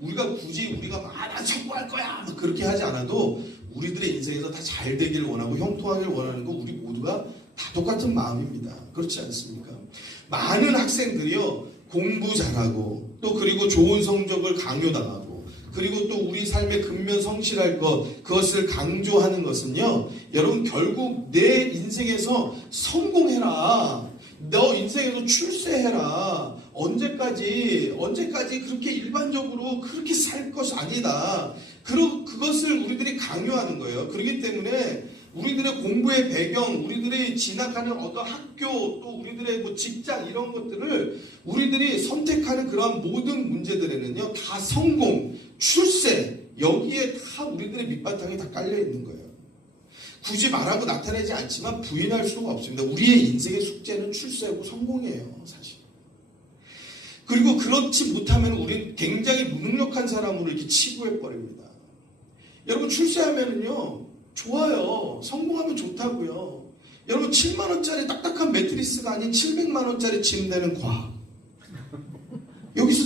우리가 굳이 우리가 막나 성공할 거야 막 그렇게 하지 않아도 우리들의 인생에서 다 잘 되길 원하고 형통하길 원하는 거 우리 모두가 다 똑같은 마음입니다. 그렇지 않습니까? 많은 학생들이요 공부 잘하고 또 그리고 좋은 성적을 강요당하고 그리고 또 우리 삶의 근면 성실할 것 그것을 강조하는 것은요 여러분 결국 내 인생에서 성공해라 너 인생에서 출세해라. 언제까지 언제까지 그렇게 일반적으로 그렇게 살 것이 아니다. 그러, 그것을 우리들이 강요하는 거예요. 그렇기 때문에 우리들의 공부의 배경, 우리들이 진학하는 어떤 학교, 또 우리들의 뭐 직장 이런 것들을 우리들이 선택하는 그러한 모든 문제들에는요, 다 성공, 출세, 여기에 다 우리들의 밑바탕이 다 깔려 있는 거예요. 굳이 말하고 나타내지 않지만 부인할 수가 없습니다. 우리의 인생의 숙제는 출세하고 성공이에요, 사실. 그리고 그렇지 못하면 우리는 굉장히 무능력한 사람으로 이렇게 치부해 버립니다. 여러분 출세하면은요, 좋아요. 성공하면 좋다고요. 여러분 7만 원짜리 딱딱한 매트리스가 아닌 700만 원짜리 침대는 과. 여기서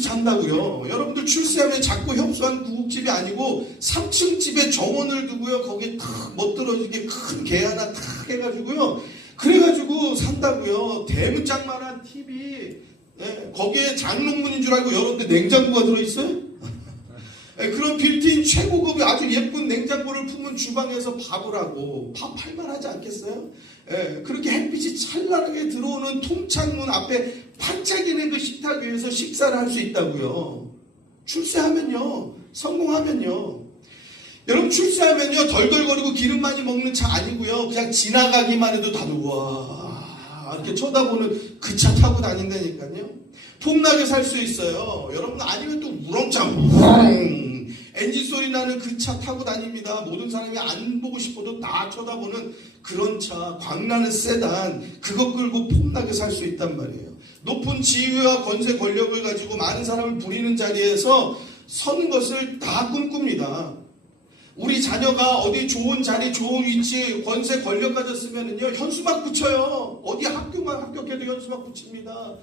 잔다고요. 여러분들 출세하면 자꾸 협소한 구국집이 아니고 3층 집에 정원을 두고요. 거기에 탁 멋들어지게 큰 개 하나 탁 해가지고요. 그래가지고 산다고요. 대문짝만한 TV 예, 거기에 장롱문인 줄 알고 여러분들 냉장고가 들어있어요? 예, 그런 빌트인 최고급의 아주 예쁜 냉장고를 품은 주방에서 밥을 하고 밥 팔만 하지 않겠어요? 예, 그렇게 햇빛이 찬란하게 들어오는 통창문 앞에 반짝이는 그 식탁 위에서 식사를 할 수 있다고요. 출세하면요, 성공하면요. 여러분 출세하면요. 덜덜거리고 기름 많이 먹는 차 아니고요. 그냥 지나가기만 해도 다들 와 이렇게 쳐다보는 그 차 타고 다닌다니까요. 폼나게 살 수 있어요. 여러분 아니면 또 우렁창 우렁 엔진 소리 나는 그 차 타고 다닙니다 모든 사람이 안 보고 싶어도 다 쳐다보는 그런 차 광나는 세단 그거 끌고 폼나게 살 수 있단 말이에요 높은 지위와 권세 권력을 가지고 많은 사람을 부리는 자리에서 선 것을 다 꿈꿉니다 우리 자녀가 어디 좋은 자리, 좋은 위치, 권세, 권력 가졌으면은요, 현수막 붙여요. 어디 학교만 합격해도 현수막 붙입니다.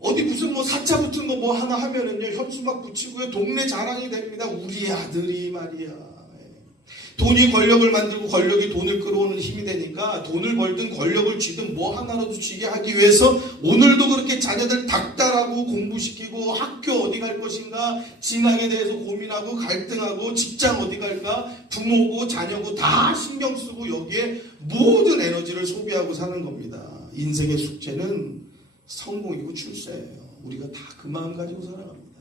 어디 무슨 뭐 사차 붙은 거 뭐 하나 하면은요, 현수막 붙이고요, 동네 자랑이 됩니다. 우리 아들이 말이야. 돈이 권력을 만들고 권력이 돈을 끌어오는 힘이 되니까 돈을 벌든 권력을 쥐든 뭐 하나라도 쥐게 하기 위해서 오늘도 그렇게 자녀들 닥달하고 공부시키고 학교 어디 갈 것인가 진학에 대해서 고민하고 갈등하고 직장 어디 갈까 부모고 자녀고 다 신경 쓰고 여기에 모든 에너지를 소비하고 사는 겁니다. 인생의 숙제는 성공이고 출세예요. 우리가 다 그 마음 가지고 살아갑니다.